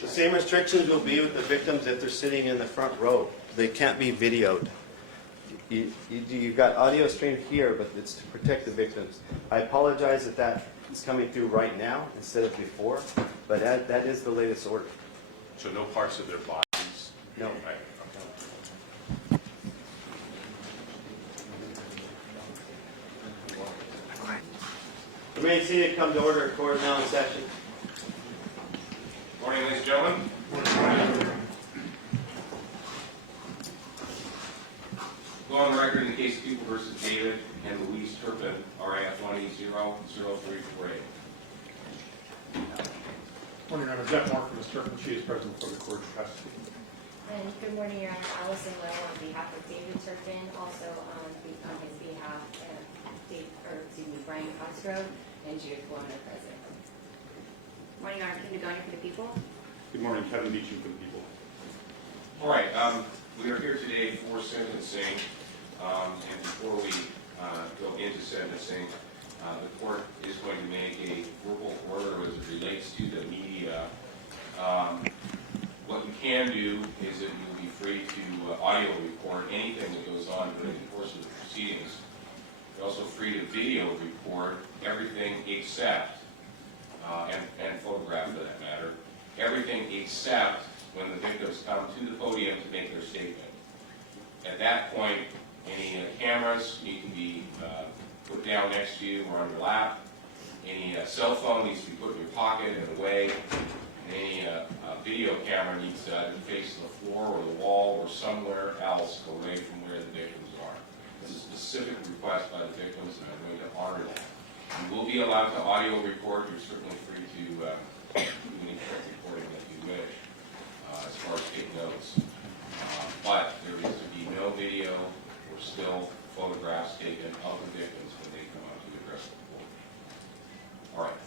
The same restrictions will be with the victims if they're sitting in the front row. They can't be videoed. You've got audio streamed here, but it's to protect the victims. I apologize that that is coming through right now instead of before, but that is the latest order. So no parts of their bodies? No. Right. Remain seated, come to order, court now in session. Morning, ladies and gentlemen. Go on the record in the case of People v. David and Louise Turpin, RAF 1800348. Morning, Your Honor. Jeff Moore from Ms. Turpin. She is present for the court of custody. And good morning, Your Honor. Allison Lowe on behalf of David Turpin, also on his behalf, Brian Castro and Judith Warner present. Morning, Your Honor. Kim Degoni for the people. Good morning. Kevin Beecham for the people. All right, we are here today for sentencing, and before we go into sentencing, the court is going to make a verbal order as it relates to the media. What you can do is that you'll be free to audio record anything that goes on during the course of the proceedings. You're also free to video record everything except, and photograph for that matter, everything except when the victims come to the podium to make their statement. At that point, any cameras need to be put down next to you or on your lap. Any cell phone needs to be put in your pocket and away. And any video camera needs to face the floor or the wall or somewhere else away from where the victims are. This is a specific request by the victims, and I'm going to honor that. You will be allowed to audio record. You're certainly free to do any recording that you wish as far as take notes. But there is to be no video or still photographs taken of the victims when they come out to address the court. All right.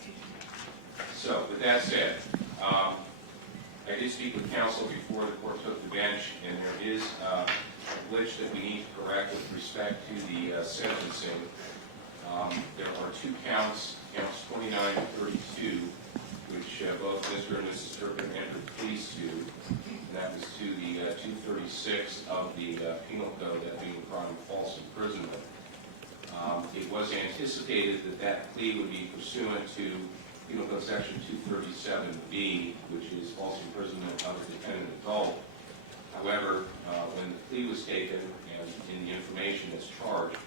So with that said, I did speak with counsel before the court took the bench, and there is a glitch that we need to correct with respect to the sentencing. There are two counts, counts 29 and 32, which both Mr. and Mrs. Turpin entered pleas to. And that was to the 236 of the Penal Code, that being the crime of false imprisonment. It was anticipated that that plea would be pursuant to Penal Code Section 237B, which is false imprisonment of a dependent adult. However, when the plea was taken and in the information that's charged,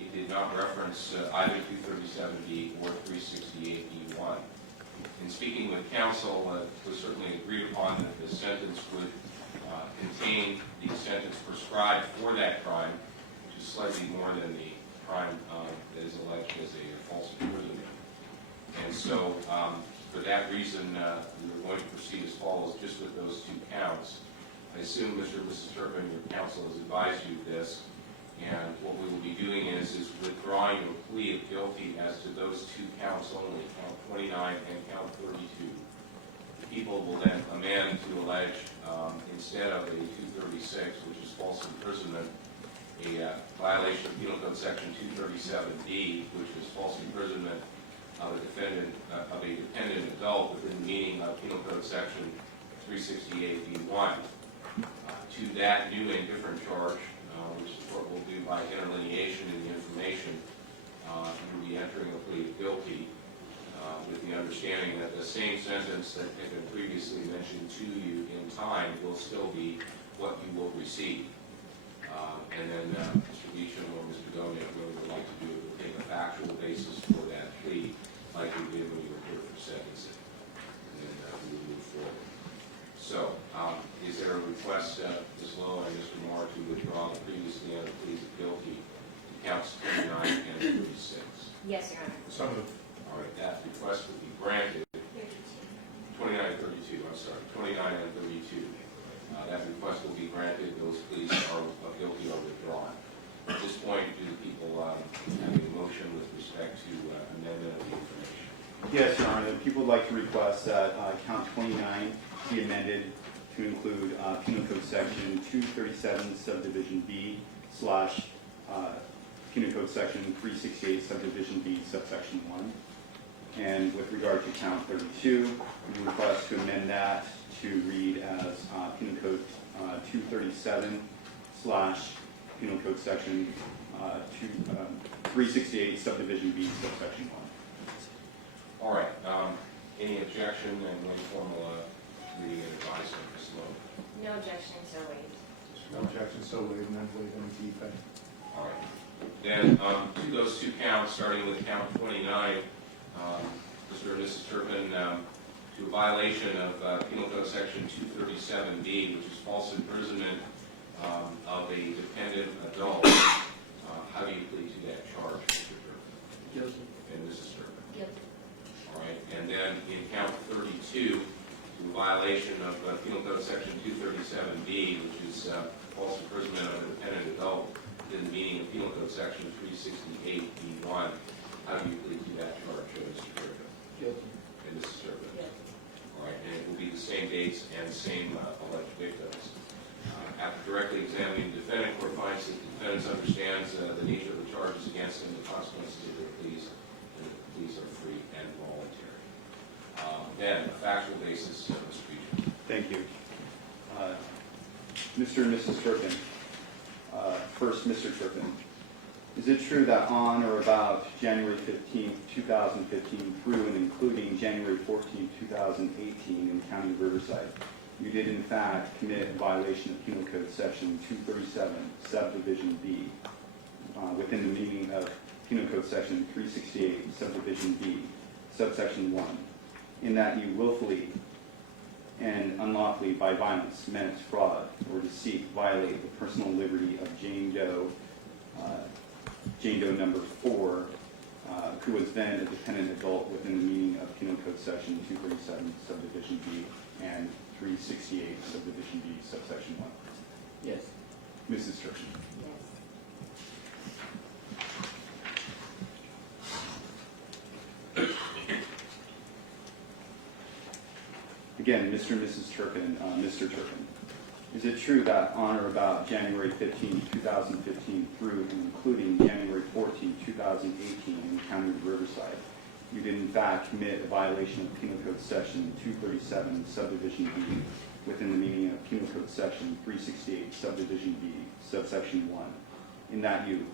it did not reference either 237B or 368E1. In speaking with counsel, it was certainly agreed upon that the sentence would contain the sentence prescribed for that crime, which is slightly more than the crime that is alleged as a false imprisonment. And so, for that reason, we are going to proceed as follows, just with those two counts. I assume Mr. and Mrs. Turpin, your counsel has advised you of this, and what we will be doing is withdrawing your plea of guilty as to those two counts only, count 29 and count 32. The people will then amend to allege, instead of a 236, which is false imprisonment, a violation of Penal Code Section 237B, which is false imprisonment of a dependent adult within the meaning of Penal Code Section 368B1. To that new and different charge, which the court will do by interlineation in the information, you will be entering a plea of guilty with the understanding that the same sentence that had been previously mentioned to you in time will still be what you will receive. And then Mr. Beecham or Mr. Gomez, whoever would like to do it, will take a factual basis for that plea, like we did when you were here for sentencing. And then we will move forward. So, is there a request, Ms. Lowe and Mr. Moore, to withdraw the previously entered pleas of guilty to counts 29 and 36? Yes, Your Honor. So moved. All right, that request will be granted. 29 and 32, I'm sorry, 29 and 32. That request will be granted. Those pleas are of guilty or withdrawn. At this point, do the people have a motion with respect to amendment of the information? Yes, Your Honor. People would like to request that count 29 be amended to include Penal Code Section 237 subdivision B / Penal Code Section 368 subdivision B subsection 1. And with regard to count 32, we request to amend that to read as Penal Code 237 / Penal Code Section 368 subdivision B subsection 1. All right, any objection and any formal reading and advice on this law? No objection, so waived. No objection, so waived, and I believe any defect. All right. Then, to those two counts, starting with count 29, Mr. and Mrs. Turpin, to a violation of Penal Code Section 237B, which is false imprisonment of a dependent adult. How do you plead to that charge, Mr. Turpin? Guilty. And Mrs. Turpin? Guilty. All right. And then in count 32, to a violation of Penal Code Section 237B, which is false imprisonment of a dependent adult within the meaning of Penal Code Section 368B1. How do you plead to that charge, Mr. Turpin? Guilty. And Mrs. Turpin? Guilty. All right, and it will be the same dates and same alleged victims. After directly examining the defendant, court finds that the defendant understands the nature of the charges against him, the consequences of their pleas, and that the pleas are free and voluntary. Then, a factual basis, Mr. Beecham. Thank you. Mr. and Mrs. Turpin. First, Mr. Turpin. Is it true that on or about January 15, 2015 through and including January 14, 2018 in the County of Riverside, you did in fact commit a violation of Penal Code Section 237, subdivision B, within the meaning of Penal Code Section 368, subdivision B, subsection 1, in that you willfully and unlawfully by violence, menace, fraud, or deceit violate the personal liberty of Jane Doe number 4, who was then a dependent adult within the meaning of Penal Code Section 237, subdivision B, and 368, subdivision B, subsection 1. Yes. Mrs. Turpin. Yes. Again, Mr. and Mrs. Turpin, Mr. Turpin. Is it true that on or about January 15, 2015 through and including January 14, 2018 in the County of Riverside, you did in fact commit a violation of Penal Code Section 237, subdivision B, within the meaning of Penal Code Section 368, subdivision B, subsection 1, in that you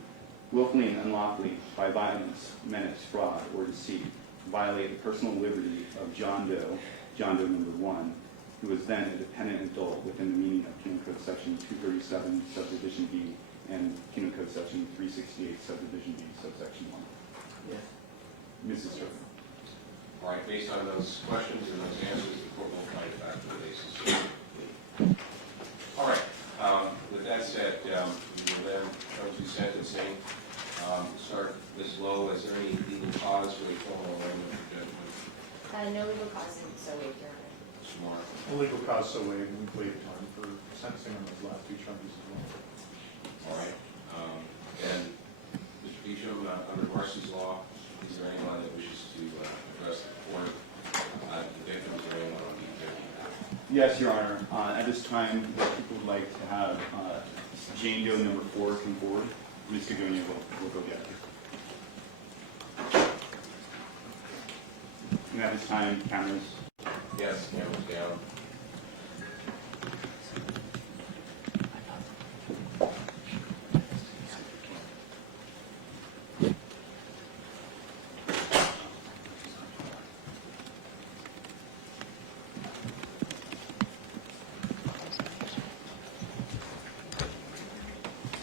willfully and unlawfully, by violence, menace, fraud, or deceit, violate the personal liberty of John Doe number 1, who was then a dependent adult within the meaning of Penal Code Section 237, subdivision B, and Penal Code Section 368, subdivision B, subsection 1. Yes. Mrs. Turpin. All right, based on those questions and those answers, the court will find a factual basis. All right, with that said, we will then come to sentencing. Start Ms. Lowe, is there any legal cause for a formal arraignment or judgment? No legal cause, so waived, Your Honor. Mr. Moore? Illegal cause, so waived, and we waive time for sentencing on those last two charges as well. All right, and Mr. Beecham, under Marcy's law, is there anyone that wishes to address the court, the victims, or anyone on the behalf? Yes, Your Honor. At this time, people would like to have Jane Doe number 4 come forward. Ms. Gagonia will go get her. And at this time, cameras. Yes, cameras down.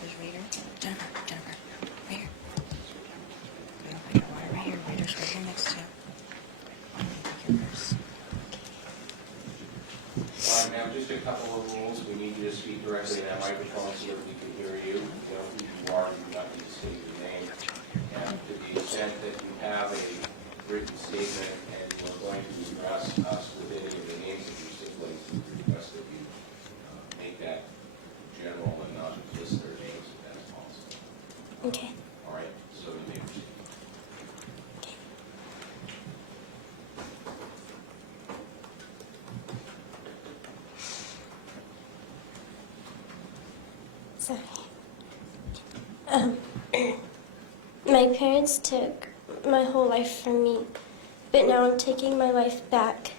There's Raider. Jennifer, right here. Right here, right here. Raider's right here next to you. Yours. All right, ma'am, just a couple of rules. We need you to speak directly in that microphone so that we can hear you. You know who you are, you do not need to state your name. And to the extent that you have a written statement and you are going to address us with any of the names that you stipulate, we request that you make that general and not list their names if that's possible. Okay. All right, so you may proceed. Sorry. My parents took my whole life from me, but now I'm taking my life back.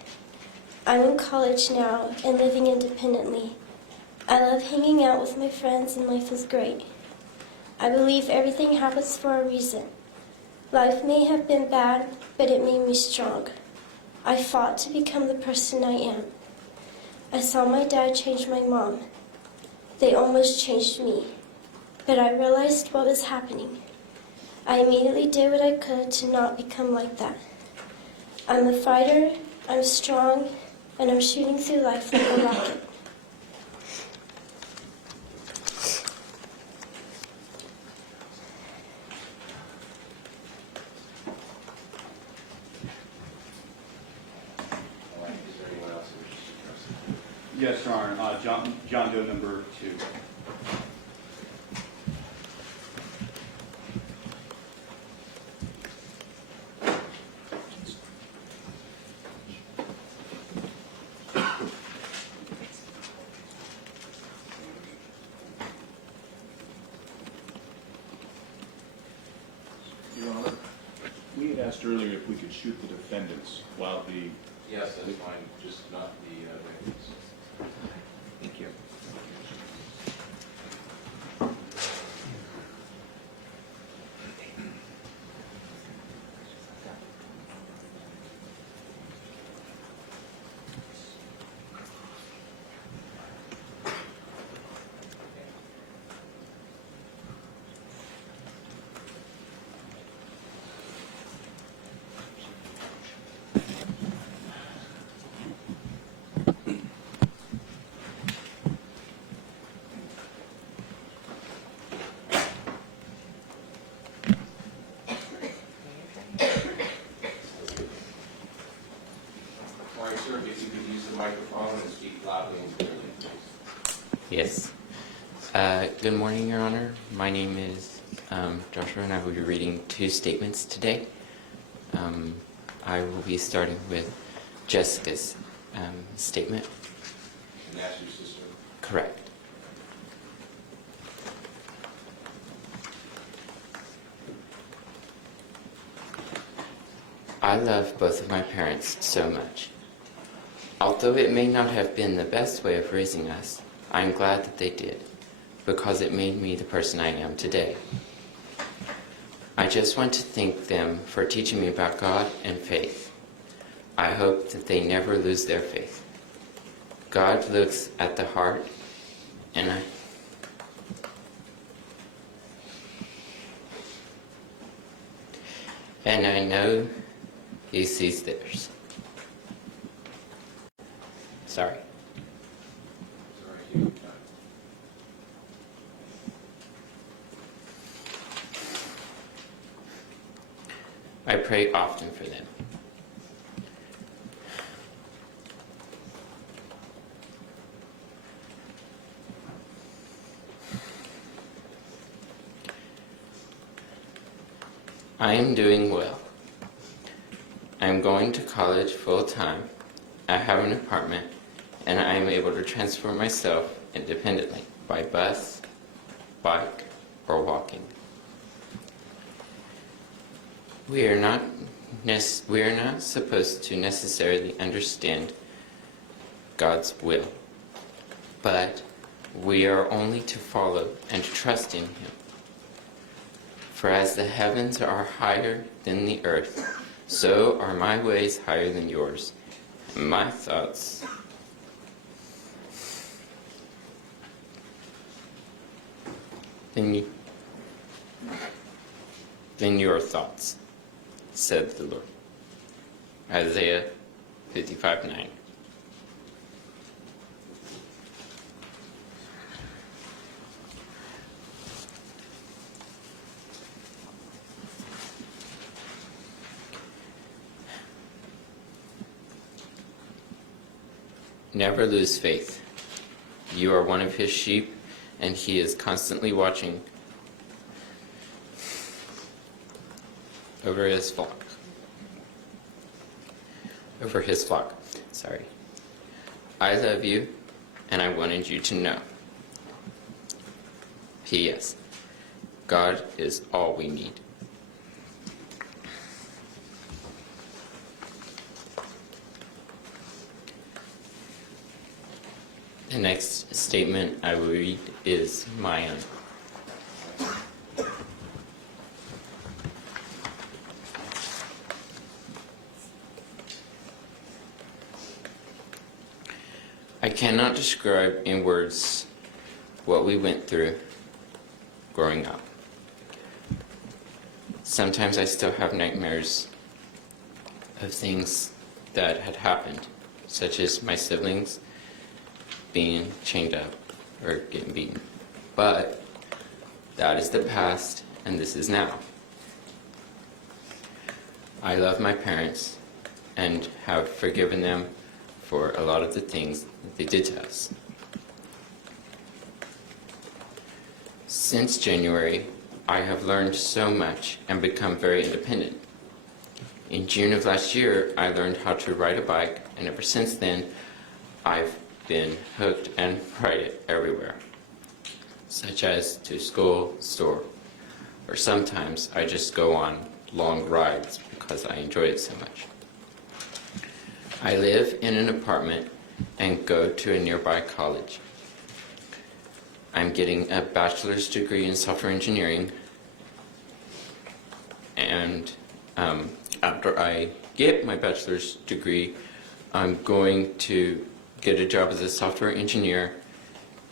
I'm in college now and living independently. I love hanging out with my friends and life is great. I believe everything happens for a reason. Life may have been bad, but it made me strong. I fought to become the person I am. I saw my dad change my mom. They almost changed me, but I realized what was happening. I immediately did what I could to not become like that. I'm a fighter, I'm strong, and I'm shooting through life like a rocket. All right, is there anyone else who wishes to address it? Yes, Your Honor. John Doe number 2. Your Honor, we had asked earlier if we could shoot the defendants while the... Yes, that's fine, just not the victims. Thank you. All right, sir, if you could use the microphone and speak loudly and clearly, please. Yes. Good morning, Your Honor. My name is Joshua, and I will be reading 2 statements today. I will be starting with Jessica's statement. And that's your sister. Correct. I love both of my parents so much. Although it may not have been the best way of raising us, I am glad that they did, because it made me the person I am today. I just want to thank them for teaching me about God and faith. I hope that they never lose their faith. God looks at the heart, and I know He sees theirs. Sorry. Sorry, you. I pray often for them. I am doing well. I am going to college full time. I have an apartment, and I am able to transport myself independently by bus, bike, or walking. We are not supposed to necessarily understand God's will, but we are only to follow and to trust in Him. For as the heavens are higher than the earth, so are my ways higher than yours, and my thoughts than your thoughts, said the Lord. Isaiah 55:9. Never lose faith. You are one of His sheep, and He is constantly watching over His flock. Sorry. I love you, and I wanted you to know. P.S. God is all we need. The next statement I will read is my own. I cannot describe in words what we went through growing up. Sometimes I still have nightmares of things that had happened, such as my siblings being chained up or getting beaten. But that is the past, and this is now. I love my parents and have forgiven them for a lot of the things that they did to us. Since January, I have learned so much and become very independent. In June of last year, I learned how to ride a bike, and ever since then, I've been hooked and ride it everywhere, such as to school, store, or sometimes I just go on long rides because I enjoy it so much. I live in an apartment and go to a nearby college. I'm getting a bachelor's degree in software engineering, and after I get my bachelor's degree, I'm going to get a job as a software engineer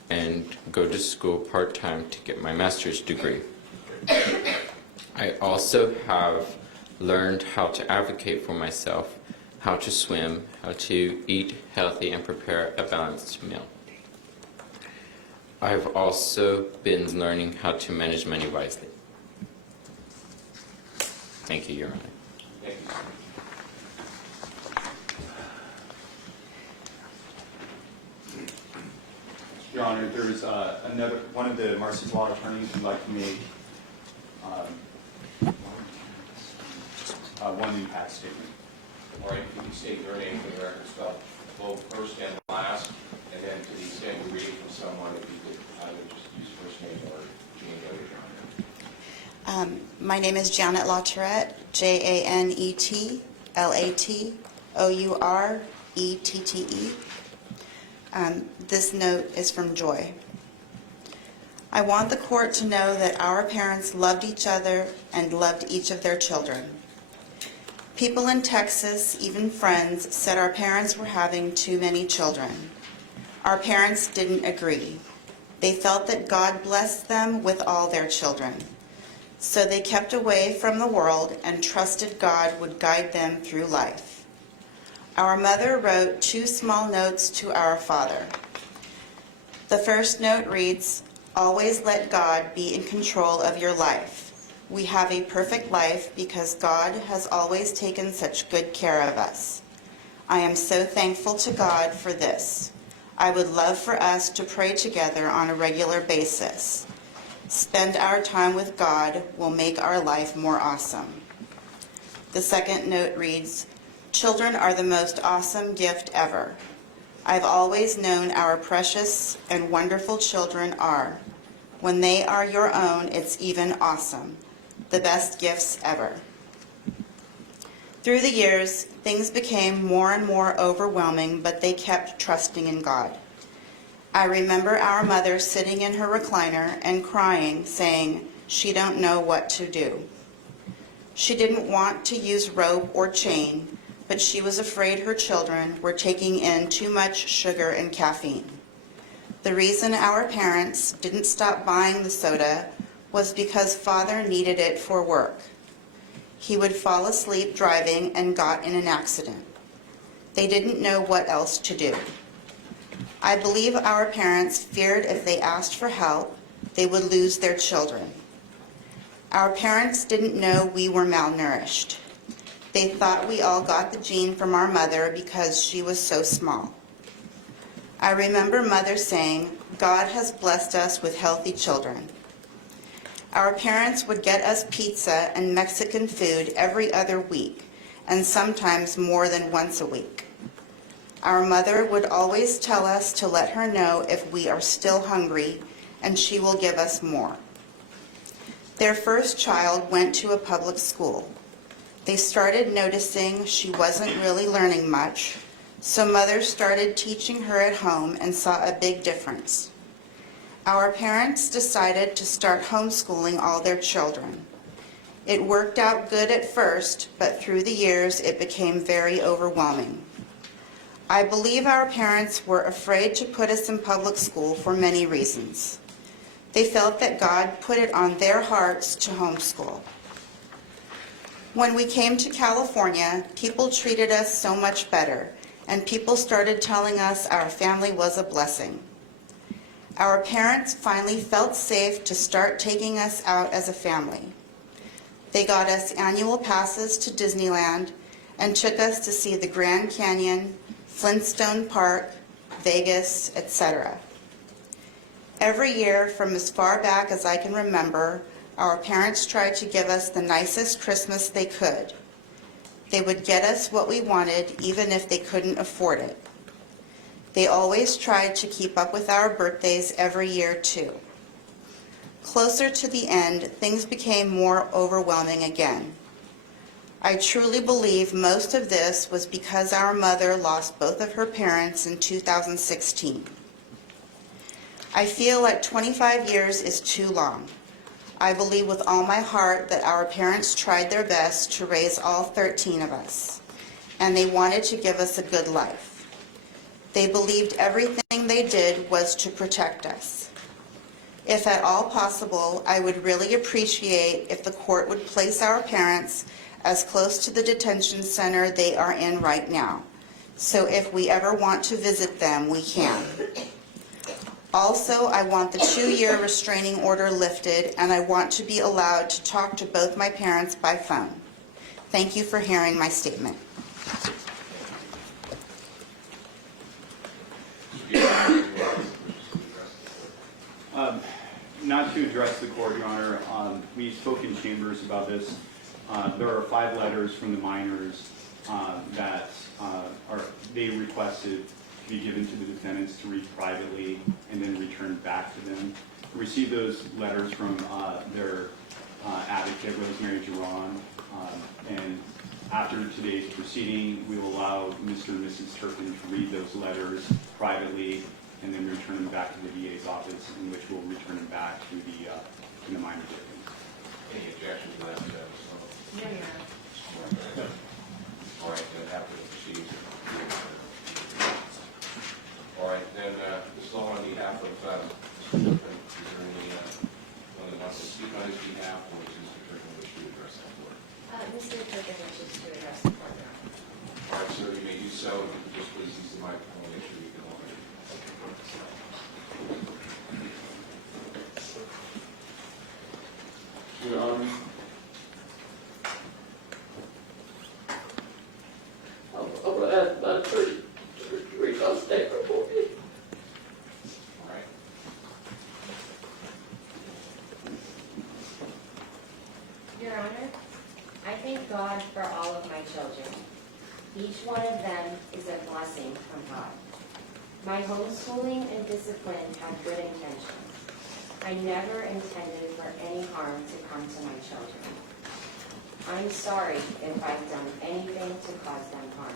and go to school part-time to get my master's degree. I also have learned how to advocate for myself, how to swim, how to eat healthy, and prepare a balanced meal. I've also been learning how to manage money wisely. Thank you, Your Honor. Thank you, sir. Your Honor, there's another, one of the Marcy's Law attorneys would like to make one impact statement. All right, can you state your name for the record, spell both first and last, and then to the extent you're reading from someone, if you could either just use first name or Jane Doe, Your Honor. My name is Janet LaTourette, JANETLATOURETTE. This note is from Joy. I want the court to know that our parents loved each other and loved each of their children. People in Texas, even friends, said our parents were having too many children. Our parents didn't agree. They felt that God blessed them with all their children. So they kept away from the world and trusted God would guide them through life. Our mother wrote 2 small notes to our father. The first note reads, "Always let God be in control of your life. We have a perfect life because God has always taken such good care of us. I am so thankful to God for this. I would love for us to pray together on a regular basis. Spend our time with God will make our life more awesome." The second note reads, "Children are the most awesome gift ever. I've always known our precious and wonderful children are. When they are your own, it's even awesome. The best gifts ever." Through the years, things became more and more overwhelming, but they kept trusting in God. I remember our mother sitting in her recliner and crying, saying she don't know what to do. She didn't want to use rope or chain, but she was afraid her children were taking in too much sugar and caffeine. The reason our parents didn't stop buying the soda was because Father needed it for work. He would fall asleep driving and got in an accident. They didn't know what else to do. I believe our parents feared if they asked for help, they would lose their children. Our parents didn't know we were malnourished. They thought we all got the gene from our mother because she was so small. I remember Mother saying, "God has blessed us with healthy children." Our parents would get us pizza and Mexican food every other week, and sometimes more than once a week. Our mother would always tell us to let her know if we are still hungry, and she will give us more. Their first child went to a public school. They started noticing she wasn't really learning much, So mothers started teaching her at home and saw a big difference. Our parents decided to start homeschooling all their children. It worked out good at first, but through the years it became very overwhelming. I believe our parents were afraid to put us in public school for many reasons. They felt that God put it on their hearts to homeschool. When we came to California, people treated us so much better, and people started telling us our family was a blessing. Our parents finally felt safe to start taking us out as a family. They got us annual passes to Disneyland and took us to see the Grand Canyon, Flintstone Park, Vegas, etc. Every year, from as far back as I can remember, our parents tried to give us the nicest Christmas they could. They would get us what we wanted, even if they couldn't afford it. They always tried to keep up with our birthdays every year, too. Closer to the end, things became more overwhelming again. I truly believe most of this was because our mother lost both of her parents in 2016. I feel like 25 years is too long. I believe with all my heart that our parents tried their best to raise all 13 of us, and they wanted to give us a good life. They believed everything they did was to protect us. If at all possible, I would really appreciate if the court would place our parents as close to the detention center they are in right now, so if we ever want to visit them, we can. Also, I want the 2-year restraining order lifted, and I want to be allowed to talk to both my parents by phone. Thank you for hearing my statement. Not to address the court, Your Honor, we spoke in chambers about this. There are 5 letters from the minors that they requested to be given to the defendants to read privately and then returned back to them. We received those letters from their advocate, Rosemary Giron, and after today's proceeding, we will allow Mr. and Mrs. Turpin to read those letters privately and then return them back to the DA's office, in which we'll return them back to the minor victims. Any objections to that? No, Your Honor. All right, then after the proceedings. All right, then, Ms. Law, on behalf of Mr. Turpin, is there any one that wants to speak on his behalf, or does Mr. Turpin wish to address the court? Mr. Turpin wishes to address the court now. All right, sir, you may do so. If you could just please use the microphone, make sure you can all hear. Your Honor, I'm going to ask my attorney to read my statement for me. All right. Your Honor, I thank God for all of my children. Each one of them is a blessing from God. My homeschooling and discipline had good intentions. I never intended for any harm to come to my children. I'm sorry if I've done anything to cause them harm.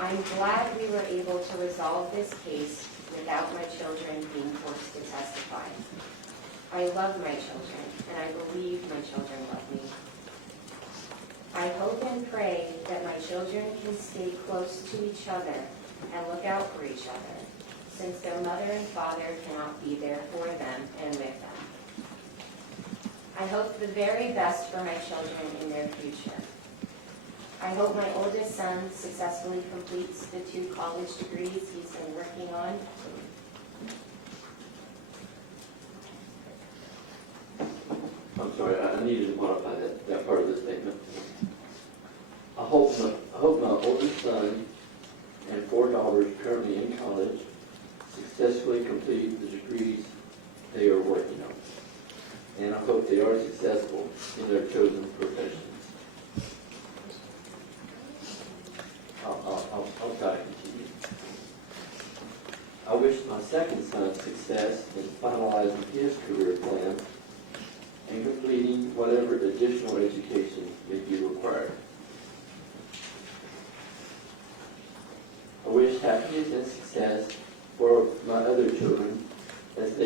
I'm glad we were able to resolve this case without my children being forced to testify. I love my children, and I believe my children love me. I hope and pray that my children can stay close to each other and look out for each other, since their mother and father cannot be there for them and with them. I hope the very best for my children in their future. I hope my oldest son successfully completes the 2 college degrees he's been working on. I'm sorry, I needed to modify that part of the statement. I hope my oldest son and 4 daughters currently in college successfully complete the degrees they are working on. And I hope they are successful in their chosen professions. I'll try to continue. I wish my second son success in finalizing his career plan and completing whatever additional education may be required.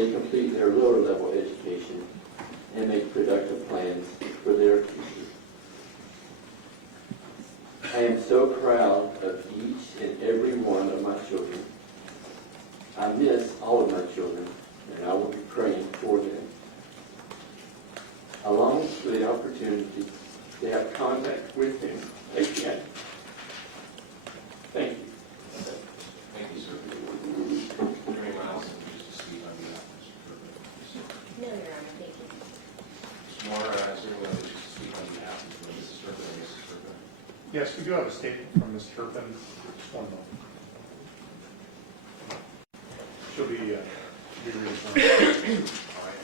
they complete their lower level education and make productive plans for their future. I am so proud of each and every one of my children. I miss all of my children, and I will be praying for them. I long for the opportunity to have contact with them again. Thank you. Thank you, sir. Is there anyone else that wishes to speak on behalf of Mr. Turpin? No, Your Honor, thank you. Mr. Moore, is there anyone that wishes to speak on behalf of Mrs. Turpin or Mrs. Turpin? Yes, we do have a statement from Ms. Turpin. Just one moment. She'll be reading from All right.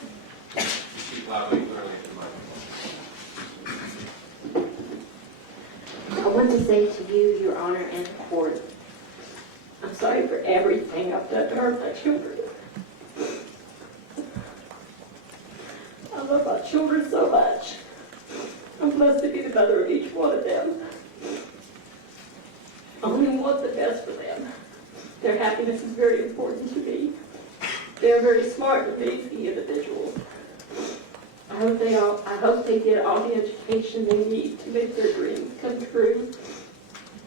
You speak loudly and clearly into the microphone. I want to say to you, Your Honor, and the court, I'm sorry for everything I've done to hurt my children. I love my children so much. I'm blessed to be the mother of each one of them. I only want the best for them. Their happiness is very important to me. They're very smart and amazing individuals. I hope they get all the education they need to make their dreams come true.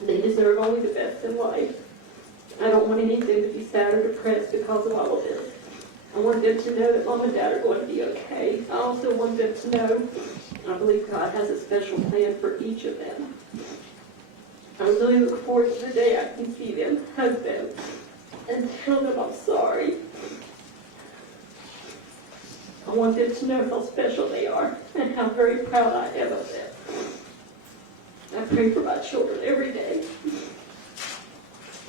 They deserve only the best in life. I don't want any of them to be sad or depressed because of all of this. I want them to know that Mom and Dad are going to be okay. I also want them to know I believe God has a special plan for each of them. I really look forward to the day I can see them, hug them, and tell them I'm sorry. I want them to know how special they are and how very proud I am of them. I pray for my children every day.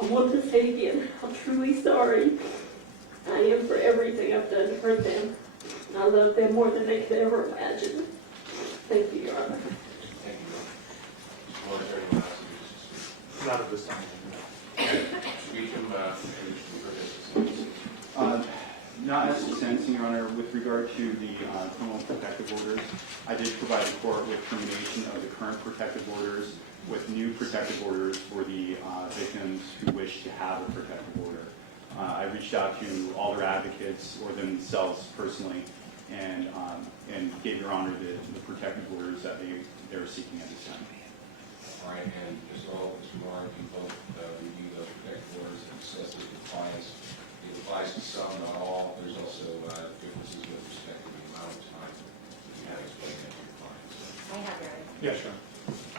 I want to say again, I'm truly sorry. I am for everything I've done to hurt them. I love them more than they could ever imagine. Thank you, Your Honor. Thank you. Mr. Moore, is there anyone else that wishes to speak? Not at this time. Speak him, Not as to sentencing, Your Honor, with regard to the criminal protective orders, I did provide the court with termination of the current protective orders with new protective orders for the victims who wish to have a protective order. I reached out to all their advocates or themselves personally and gave Your Honor the protective orders that they were seeking at this time. All right, and just all, Mr. Moore, you both review those protective orders and assess the compliance. It applies to some, not all. There's also differences with respect to the amount of time you have explained that to your clients. I have, Your Honor. Yeah, sure.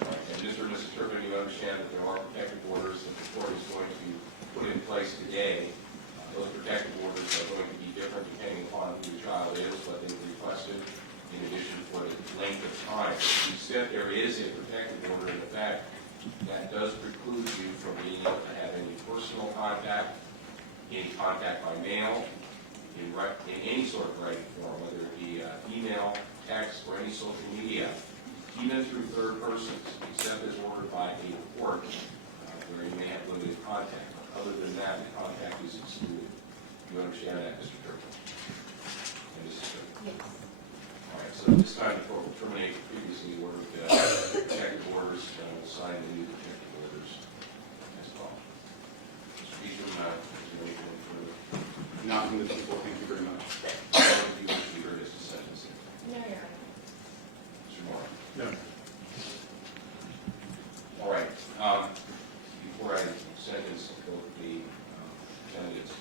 All right, and Mr. and Mrs. Turpin, you understand that there are protective orders that the court is going to put in place today. Those protective orders are going to be different depending upon who the child is, what they've requested, in addition to the length of time. To the extent there is a protective order in effect, that does preclude you from being able to have any personal contact, any contact by mail, in any sort of writing form, whether it be email, text, or any social media, even through third persons, except as ordered by a court, where you may have limited contact. Other than that, the contact is excluded. You understand that, Mr. Turpin? And Mrs. Turpin? Yes. All right, so this time the court will terminate previously ordered protective orders and will sign the new protective orders as well. Mr. Beecham, is there anything further? Not from the people. Thank you very much. All of you wish to be heard as to sentencing. No, Your Honor. Mr. Moore? No. All right. Before I sentence both the candidates,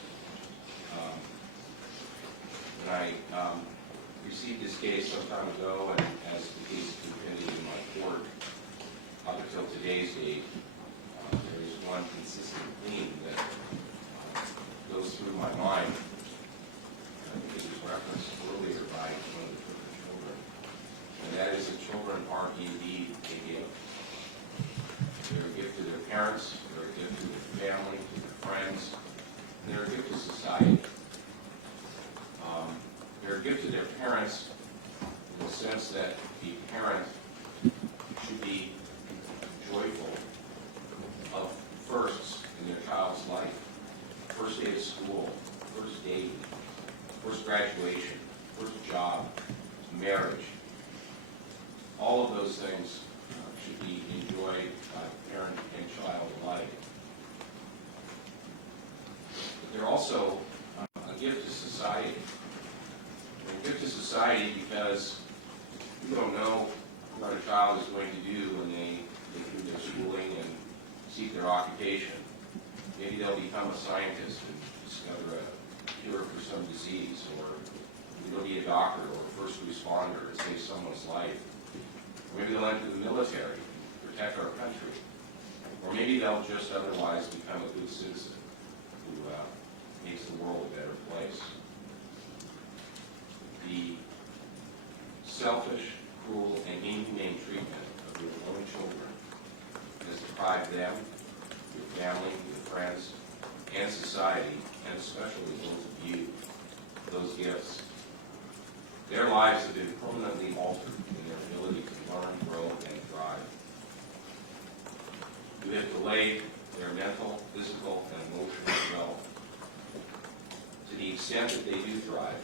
when I received this case some time ago, and as the case continued in my court up until today's date, there is one consistent theme that goes through my mind. I think it was referenced earlier by one of the children, and that is that children are indeed a gift. They're a gift to their parents, they're a gift to their family, to their friends, and they're a gift to society. They're a gift to their parents in the sense that the parent should be joyful of firsts in their child's life. First day of school, first date, first graduation, first job, marriage. All of those things should be enjoyed by parent and child alike. But they're also a gift to society. society because you don't know what a child is going to do when they go through their schooling and seek their occupation. Maybe they'll become a scientist and discover a cure for some disease, or maybe they'll be a doctor or a first responder and save someone's life. Or maybe they'll enter the military to protect our country. Or maybe they'll just otherwise become a good citizen who makes the world a better place. The selfish, cruel, and inhumane treatment of your own children has deprived them, your family, your friends, and society, and especially those of you, those gifts. Their lives have been permanently altered in their ability to learn, grow, and thrive. You have delayed their mental, physical, and emotional development. To the extent that they do thrive,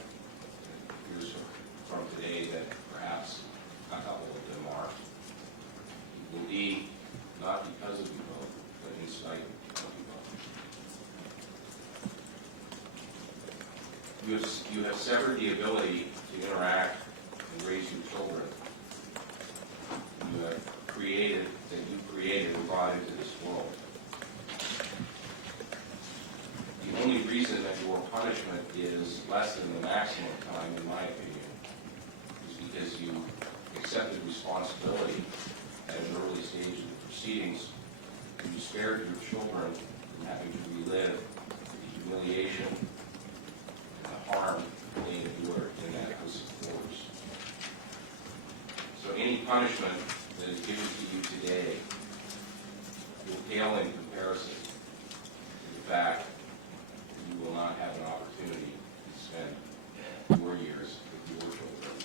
it appears from today that perhaps a couple of them are, it will be not because of you both, but in spite of you both. You have severed the ability to interact and raise your children. You have created and brought into this world. The only reason that your punishment is less than the maximum time, in my opinion, is because you accepted responsibility at an early stage of the proceedings, and you spared your children from having to relive the humiliation and the harm they endured in that house of horrors. So any punishment that is given to you today will pale in comparison to the fact that you will not have an opportunity to spend your years with your children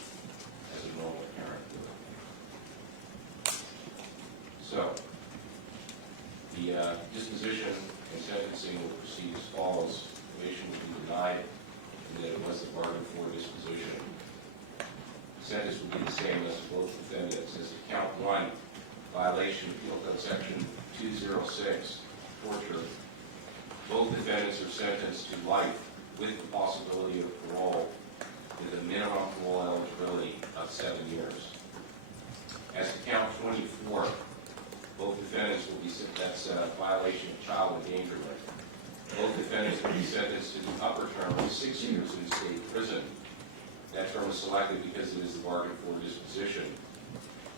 as a normal parent would. So, the disposition and sentencing will proceed as follows. Probation will be denied, and that it was the bargain for disposition. The sentence will be the same as both defendants. As to count one, violation of Penal Code Section 206, torture, both defendants are sentenced to life with the possibility of parole with a minimum parole eligibility of 7 years. As to count 24, both defendants will be sentenced, that's a violation of child endangerment. Both defendants will be sentenced to the upper term of 6 years in state prison. That term is selected because it is the bargain for disposition.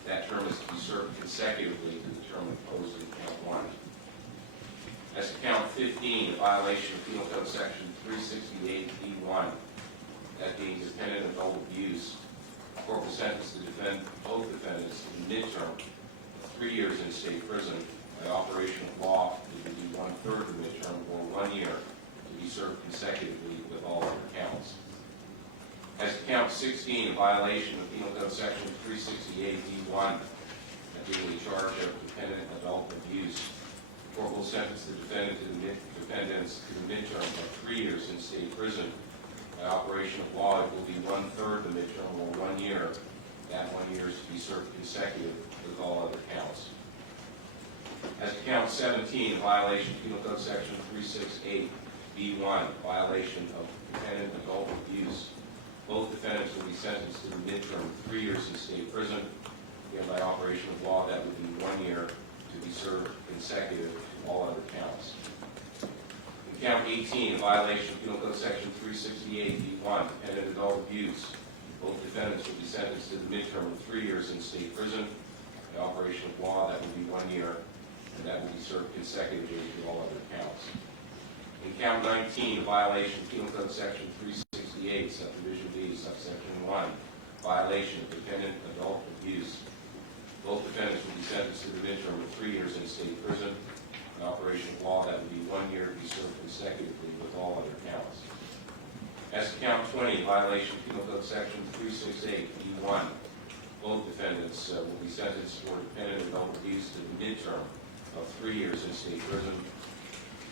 That term is to be served consecutively to the term imposed in count one. As to count 15, a violation of Penal Code Section 368B1, that being dependent adult abuse, the court will sentence both defendants to the midterm of 3 years in state prison. By operation of law, it will be 1/3 of the midterm, or 1 year, to be served consecutively with all other counts. As to count 16, a violation of Penal Code Section 368B1, that being the charge of dependent adult abuse, the court will sentence the defendants to the midterm of 3 years in state prison. By operation of law, it will be 1/3 the midterm, or 1 year. That 1 year is to be served consecutive with all other counts. As to count 17, a violation of Penal Code Section 368B1, violation of dependent adult abuse. Both defendants will be sentenced to the midterm of 3 years in state prison. Again, by operation of law, that would be 1 year to be served consecutive to all other counts. In count 18, a violation of Penal Code Section 368B1, dependent adult abuse. Both defendants will be sentenced to the midterm of 3 years in state prison. By operation of law, that would be 1 year, and that will be served consecutively to all other counts. In count 19, a violation of Penal Code Section 368, subdivision B, subsection 1, violation of dependent adult abuse. Both defendants will be sentenced to the midterm of 3 years in state prison. By operation of law, that would be 1 year to be served consecutively with all other counts. As to count 20, violation of Penal Code Section 368B1, both defendants will be sentenced for dependent adult abuse to the midterm of 3 years in state prison.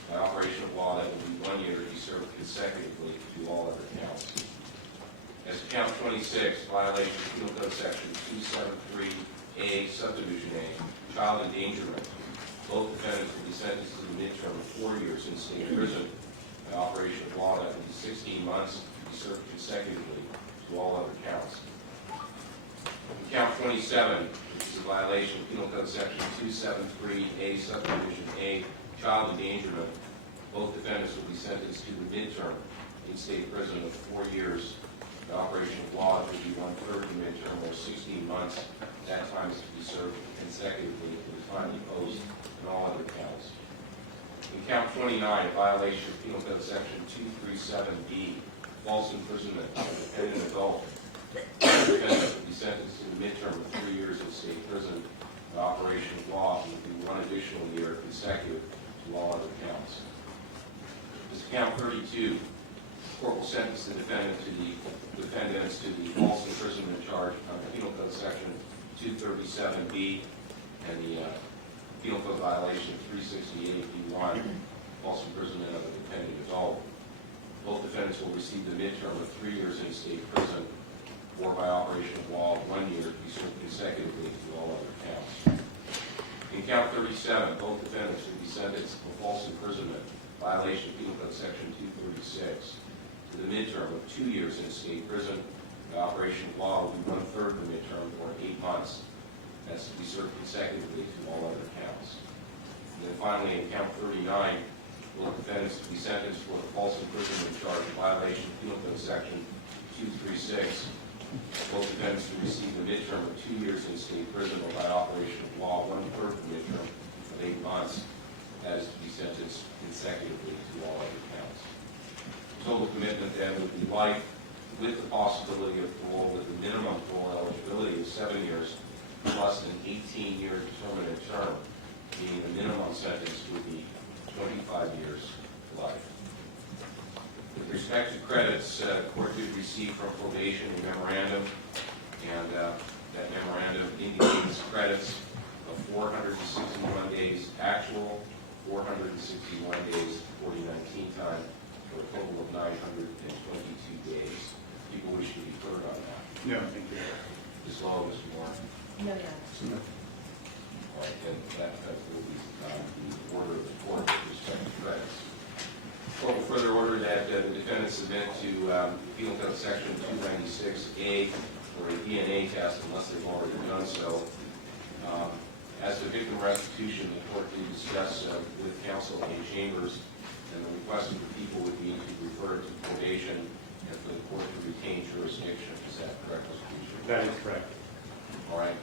By operation of law, that will be 1 year to be served consecutively to all other counts. As to count 26, violation of Penal Code Section 273A, subdivision A, child endangerment. Both defendants will be sentenced to the midterm of 4 years in state prison. By operation of law, that will be 16 months to be served consecutively to all other counts. Section 273A, Subdivision A, child endangerment. Both defendants will be sentenced to the midterm in state prison of 4 years. The operation of law will be 1/3 the midterm, or 16 months. That time is to be served consecutively to the time imposed in all other counts. In count 29, a violation of Penal Code Section 237B, false imprisonment of a dependent adult. The defendant will be sentenced to the midterm of 3 years in state prison. The operation of law will be 1 additional year consecutive to all other counts. This is count 32. The court will sentence the defendants to the false imprisonment charge under Penal Code Section 237B and the Penal Code violation of 368B1, false imprisonment of a dependent adult. Both defendants will receive the midterm of 3 years in state prison, or by operation of law, 1 year to be served consecutively to all other counts. In count 37, both defendants will be sentenced for false imprisonment, violation of Penal Code Section 236, to the midterm of 2 years in state prison. The operation of law will be 1/3 the midterm, or 8 months. That's to be served consecutively to all other counts. And then finally, in count 39, both defendants to be sentenced for the false imprisonment charge in violation of Penal Code Section 236. Both defendants to receive the midterm of 2 years in state prison, or by operation of law, 1/3 the midterm of 8 months. That is to be sentenced consecutively to all other counts. Total commitment then would be life with the possibility of parole, with a minimum parole eligibility of 7 years, plus an 18-year determinate term, meaning the minimum sentence would be 25 years to life. With respect to credits, the court did receive from probation a memorandum, and that memorandum indicates credits of 461 days actual, 461 days 2019 time, for a total of 922 days. People wish to be heard on that. No, thank you. Ms. Lowe, Mr. Moore? No, no. All right, and that will be the order of the court with respect to credits. Court will further order that the defendant submit to Penal Code Section 296A for a DNA test unless they've already done so. As to victim restitution, the court did discuss with counsel in chambers, and the request of the people would be to refer to probation and for the court to retain jurisdiction. Is that correct, Mr. Beecher? That is correct. All right.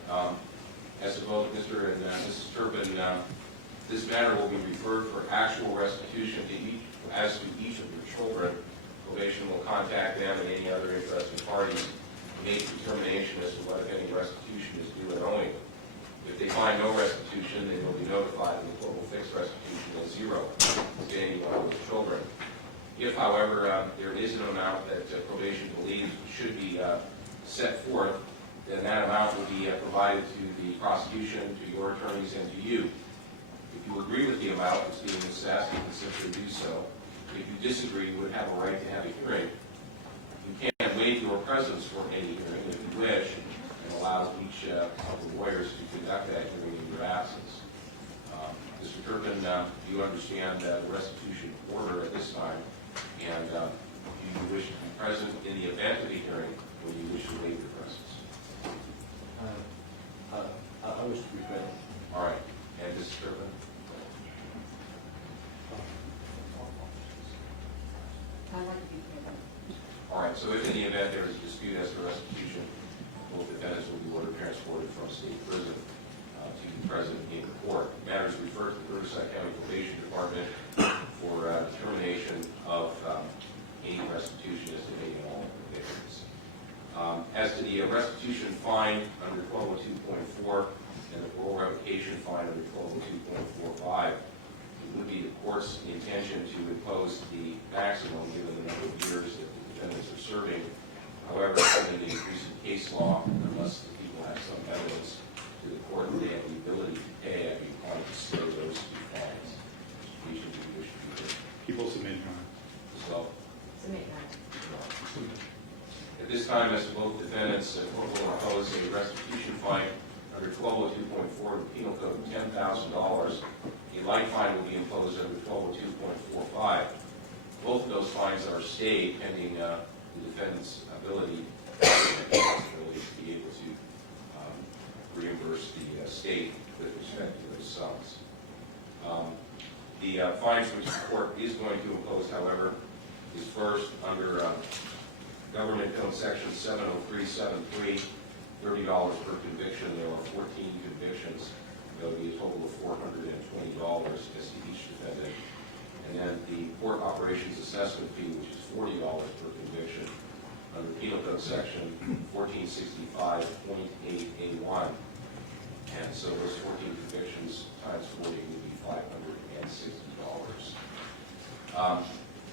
As to both Mr. and Mrs. Turpin, this matter will be referred for actual restitution to each, as to each of your children. Probation will contact them and any other interested parties to make a determination as to what, if any, restitution is due and owing. If they find no restitution, they will be notified and the court will fix restitution at 0 to any one of the children. If, however, there is an amount that probation believes should be set forth, then that amount will be provided to the prosecution, to your attorneys, and to you. If you agree with the amount that's being assessed, you can simply do so. If you disagree, you would have a right to have a hearing. You can waive your presence for any hearing if you wish, and allows each of the lawyers to conduct that hearing in your absence. Mr. Turpin, do you understand the restitution order at this time? And do you wish to be present in the event of a hearing, or do you wish to waive your presence? I wish to be present. All right. And Mrs. Turpin? I'd like to be present. All right. So if in the event there is a dispute as to restitution, both defendants will be ordered transported from state prison to be present in court. Matters referred to the Riverside County Probation Department for determination of any restitution as to any and all victims. As to the restitution fine under 1202.4 and the parole revocation fine under 1202.45, it would be the court's intention to impose the maximum given the number of years that the defendants are serving. However, given the increase in case law, unless the people have some evidence to the court that they have the ability to pay, I'd be inclined to stay those two fines. We should be here. People submit, Your Honor. So, Submit that. at this time, as to both defendants, the court will impose a restitution fine under 1202.4 of the Penal Code of $10,000. A light fine will be imposed under 1202.45. Both of those fines are stayed pending the defendant's ability to be able to reimburse the state with respect to those sums. The fines which the court is going to impose, however, is first under Government Code Section 70373, $30 per conviction. There are 14 convictions. There will be a total of $420 as to each defendant. And then the Court Operations Assessment Fee, which is $40 per conviction, under Penal Code Section 1465.8A1. And so those 14 convictions times 40 would be $560.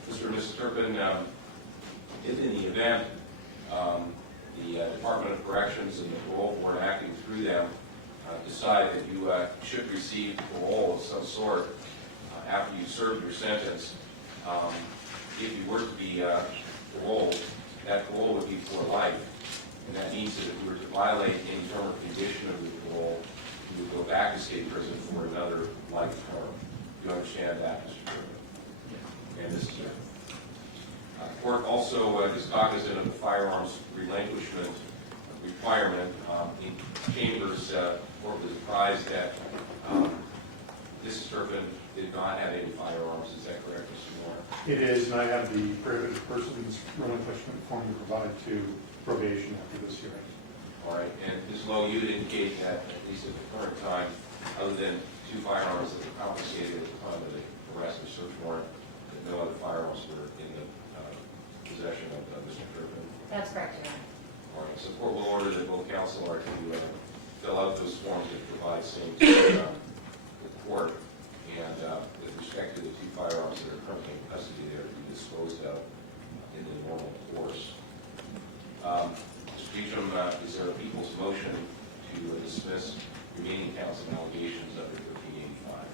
Mr. and Mrs. Turpin, if in the event the Department of Corrections and the parole board acting through them decide that you should receive parole of some sort after you served your sentence, if you were to be paroled, that parole would be for life. And that means that if you were to violate any term or condition of the parole, you would go back to state prison for another life term. Do you understand that, Mr. Turpin? And this is it. The court also is cognizant of the firearms relinquishment requirement. In Chambers, the court was advised that Mrs. Turpin did not have any firearms. Is that correct, Mr. Moore? It is, and I have the prohibited persons relinquishment form to provide to probation after this hearing. All right, and Ms. Lowe, you would indicate that, at least at the current time, other than 2 firearms that were confiscated at the time of the arrest and search warrant, that no other firearms were in the possession of Mr. Turpin. That's correct, Your Honor. All right, so the court will order that both counsel are to fill out those forms and provide same to the court. And with respect to the 2 firearms that are currently in custody, they are to be disposed of in the normal course. Mr. Beecham, is there a people's motion to dismiss remaining counts and allegations under 1385?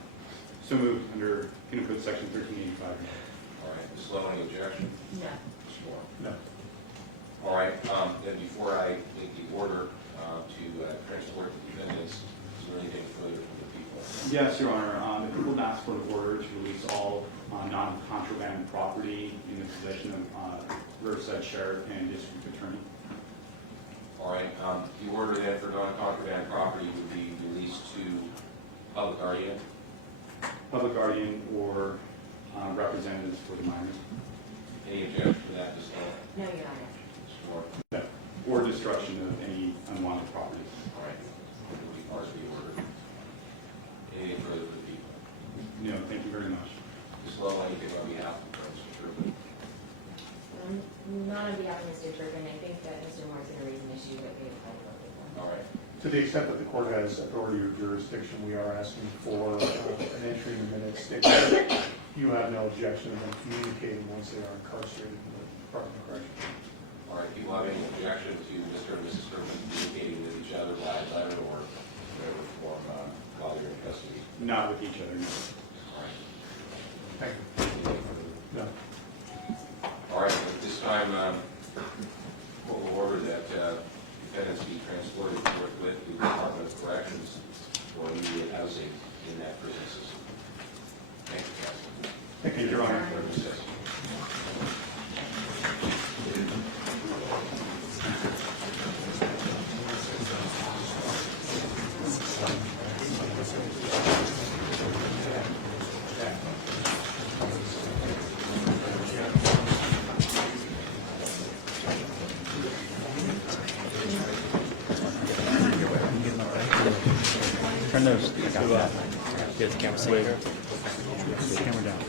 So moved under Penal Code Section 1385. All right, Ms. Lowe, any objection? No. Mr. Moore? No. All right, then before I make the order to transport the defendants, is there anything further from the people? Yes, Your Honor. The people have asked for an order to release all non-contraband property in the possession of Riverside Sheriff and District Attorney. All right, the order then for non-contraband property would be released to public guardian. Public guardian or representatives for the minors. Any objection to that, Ms. Lowe? No, Your Honor. Mr. Moore? No. Or destruction of any unwanted property. All right, it will be part of the order. Anything further for the people? No, thank you very much. Ms. Lowe, anything on behalf of Mr. Turpin? Not on behalf of Mr. Turpin. I think that Mr. Moore is going to raise an issue that we have talked about before. All right. To the extent that the court has authority or jurisdiction, we are asking for an entry in the minutes stating that you have no objection to them communicating once they are incarcerated in the Department of Corrections. All right, people have any objection to Mr. and Mrs. Turpin communicating with each other by letter or whatever form while they're in custody? Not with each other, no. All right. Thank you. Anything further? No. All right, at this time, we'll order that defendants be transported forthwith to the Department of Corrections for immediate housing in that prison system. Thank you, counsel. Thank you, Your Honor. Recess. Turn those. Get the camera safe. Get the camera down.